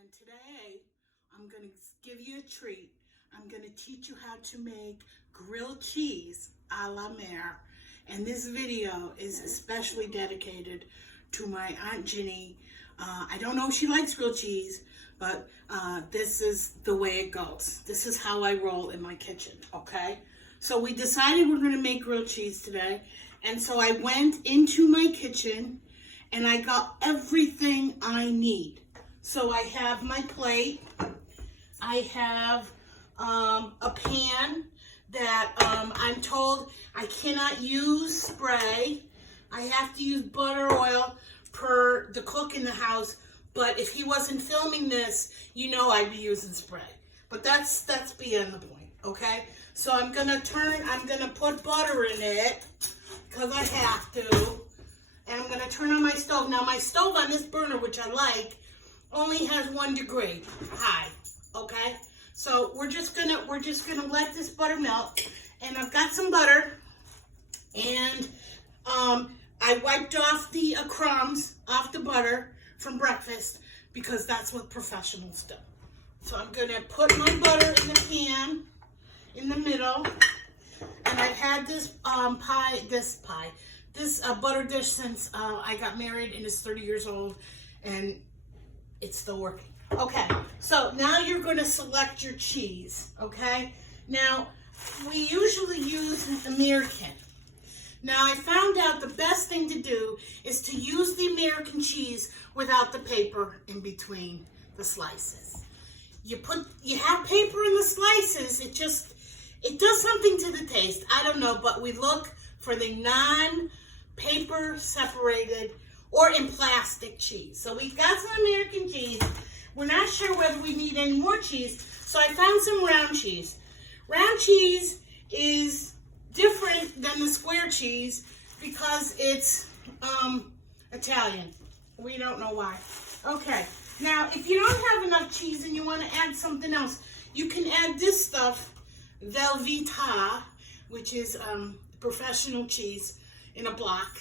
And today I'm going to give you a treat. I'm going to teach you how to make grilled cheese a la mer. And this video is especially dedicated to my Aunt Ginny. I don't know if she likes grilled cheese, but this is the way it goes. This is how I roll in my kitchen, okay? So we decided we're going to make grilled cheese today. And so I went into my kitchen and I got everything I need. So I have my plate. I have a pan that I'm told I cannot use spray. I have to use butter oil per the cook in the house. But if he wasn't filming this, you know I'd be using spray. But that's beyond the point, okay? So I'm gonna put butter in it because I have to. And I'm gonna turn on my stove. Now my stove on this burner, which I like, only has 1 degree high, okay? So we're just gonna let this butter melt. And I've got some butter, and I wiped off the crumbs off the butter from breakfast because that's what professionals do. So I'm gonna put my butter in the pan in the middle, and I've had this butter dish since I got married, and it's 30 years old, and it's still working. Okay, so now you're going to select your cheese, okay? Now, we usually use American. Now, I found out the best thing to do is to use the American cheese without the paper in between the slices. You have paper in the slices, it does something to the taste. I don't know, but we look for the non-paper separated or in plastic cheese. So we've got some American cheese. We're not sure whether we need any more cheese, so I found some round cheese. Round cheese is different than the square cheese because it's Italian. We don't know why. Okay, now if you don't have enough cheese and you want to add something else, you can add this stuff, Velveeta, which is professional cheese in a block.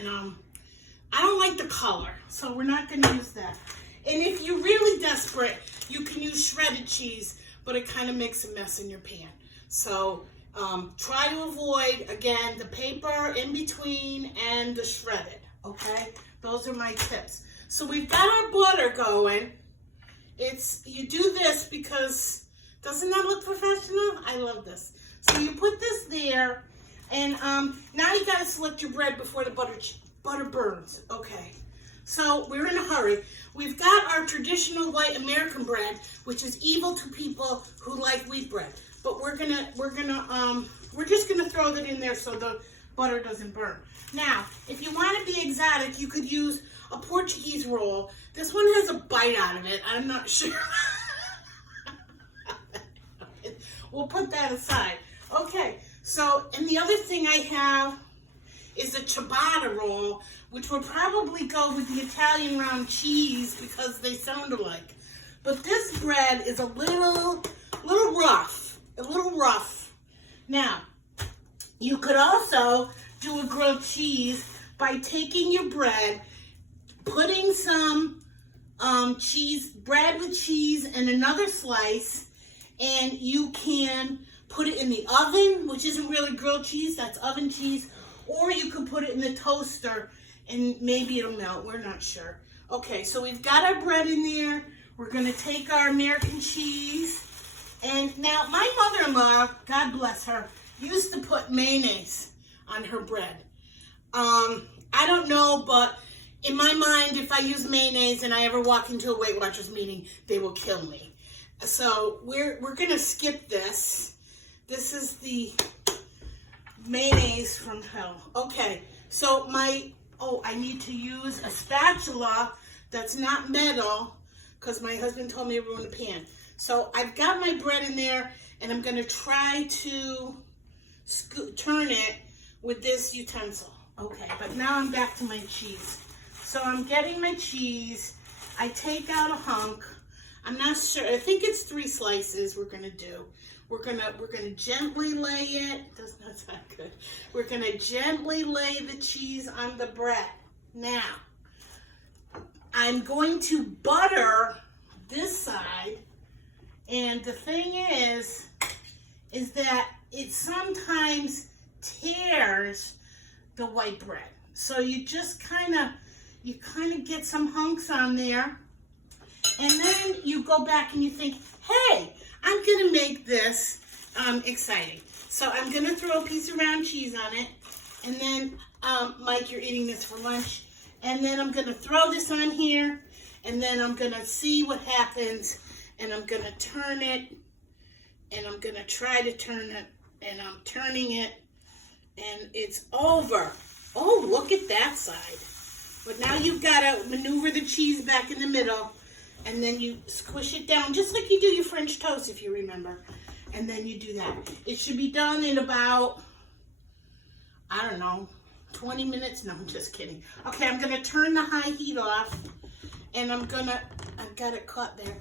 And I don't like the color, so we're not going to use that. And if you're really desperate, you can use shredded cheese, but it kind of makes a mess in your pan. So try to avoid, again, the paper in between and the shredded, okay? Those are my tips. So we've got our butter going. You do this because, doesn't that look professional? I love this. So you put this there, and now you got to select your bread before the butter burns. Okay, so we're in a hurry. We've got our traditional white American bread, which is evil to people who like wheat bread. But we're just gonna throw that in there so the butter doesn't burn. Now, if you want to be exotic, you could use a Portuguese roll. This one has a bite out of it. I'm not sure. We'll put that aside. Okay, so, and the other thing I have is a ciabatta roll, which would probably go with the Italian round cheese because they sound alike. But this bread is a little rough. Now, you could also do a grilled cheese by taking your bread, putting some bread with cheese and another slice, and you can put it in the oven, which isn't really grilled cheese, that's oven cheese, or you could put it in the toaster and maybe it'll melt, we're not sure. Okay, so we've got our bread in there. We're gonna take our American cheese. And now my mother-in-law, God bless her, used to put mayonnaise on her bread. I don't know, but in my mind, if I use mayonnaise and I ever walk into a Weight Watchers meeting, they will kill me. So we're gonna skip this. This is the mayonnaise from hell. Okay, so I need to use a spatula that's not metal because my husband told me to ruin the pan. So I've got my bread in there, and I'm gonna try to turn it with this utensil. Okay, but now I'm back to my cheese. So I'm getting my cheese. I take out a hunk. I'm not sure. I think it's 3 slices we're gonna do. We're gonna gently lay it. Does not sound good. We're gonna gently lay the cheese on the bread. Now, I'm going to butter this side. And the thing is that it sometimes tears the white bread. So you just kind of get some hunks on there. And then you go back and you think, hey, I'm going to make this exciting. So I'm going to throw a piece of round cheese on it. And then, Mike, you're eating this for lunch. And then I'm going to throw this on here. And then I'm going to see what happens. And I'm going to turn it. And I'm going to try to turn it. And I'm turning it. And it's over. Oh, look at that side. But now you've got to maneuver the cheese back in the middle. And then you squish it down, just like you do your French toast, if you remember. And then you do that. It should be done in about, I don't know, 20 minutes. No, I'm just kidding. Okay, I'm going to turn the high heat off. And I've got it caught there.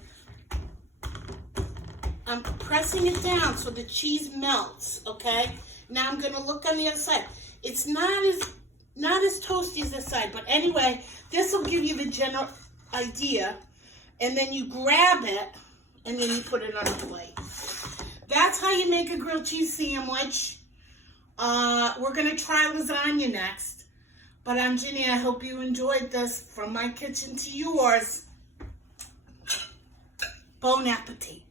I'm pressing it down so the cheese melts, okay? Now I'm going to look on the other side. It's not as toasty as this side, but anyway, this will give you the general idea. And then you grab it, and then you put it on a plate. That's how you make a grilled cheese sandwich. We're going to try lasagna next. But I'm Ginny. I hope you enjoyed this. From my kitchen to yours. Bon appetit.